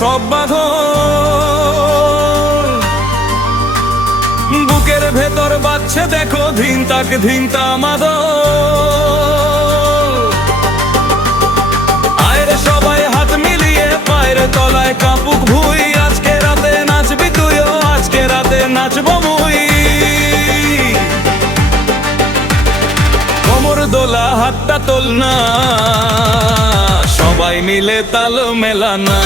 সব বাঁধন, বুকের ভেতর বাজছে দেখো ধিন তাক ধিন তামাদল। আয়রে সবাই হাত মিলিয়ে পায়ের তলায় কাঁপুক ভুই, আজকে রাতে নাচবি তুইও, আজকে রাতে নাচবো মুই। কোমর দোলা হাতটা তোল না, সবাই মিলে তাল মেলানা,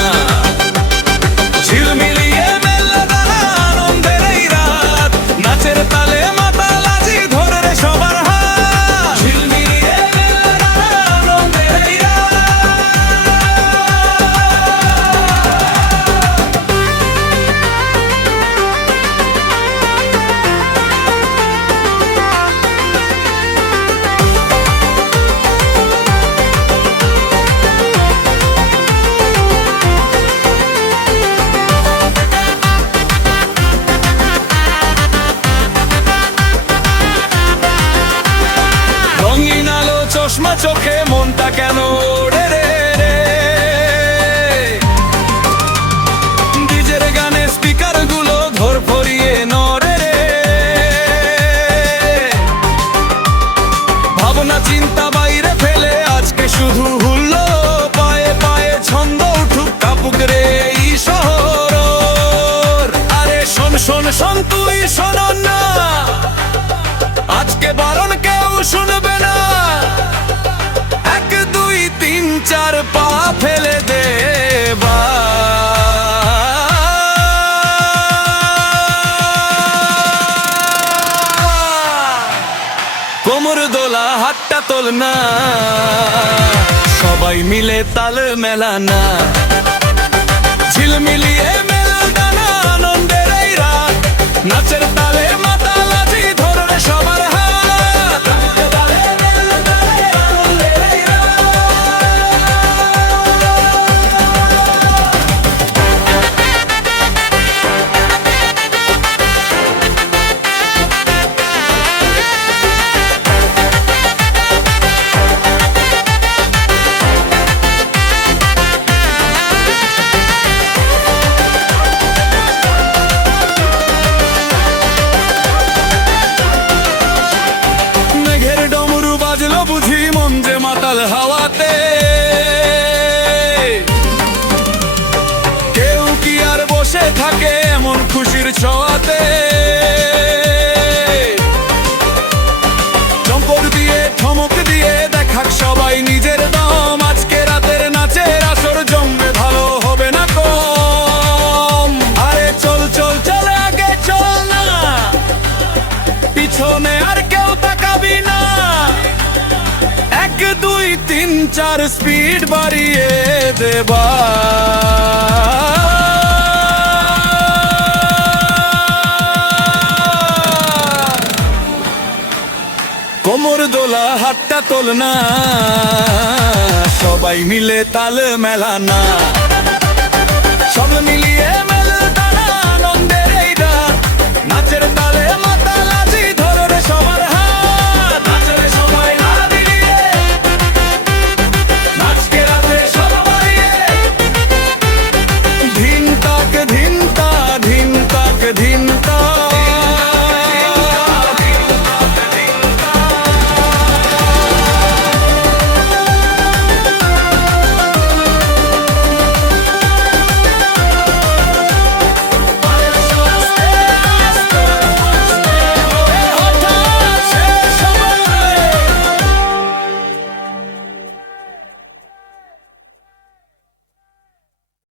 ঝিলমিলিয়ে মেলানা আনন্দের এই রাত, নাচের তালে মাতাল আজি ধরে রে সবার হাত, ঝিলমিলিয়ে মেলানা আনন্দের এই রাত। চশমা চোখে মনটা কেন ওড়ে রে রে, ডিজের গানে স্পিকার গুলো ধর ফরিয়ে নড়ে রে, ভাবনা চিন্তা বাইরে ফেলে আজকে শুধু হুল্লো, পায়ে পায়ে ছন্দ উঠুক কাপুক রে এই শহর। আরে শোন শোন শোন তুই শোন না, আজকে বারণ কেউ শুনবে না, এক দুই তিন চার পা ফেলে দে কোমর দোলা হাতটা তোল না, সবাই মিলে তাল মেলানা, ঝিলমিলিয়ে মেলানা আনন্দের এই রাত, নাচের তালে মাতাল আজি ধরে রে সবার হাত। বুঝি মন যে মাতাল হাওয়াতে, কেউ কি আর বসে থাকে এমন খুশির ছোঁয়াতে, চম্পক দিয়ে থমক দিয়ে দেখাক সবাই নিজের দম, আজকে রাতের নাচের আসর জমবে ভালো হবে না কম। আরে চল চল চল আগে চল না, পিছনে আর কেউ তাকাবি না, এক দুই তিন চার স্পিড বাড়িয়ে দেবা, কোমর দোলা হাতটা তোল না, সবাই মিলে তাল মেলানা, সব মিলিয়ে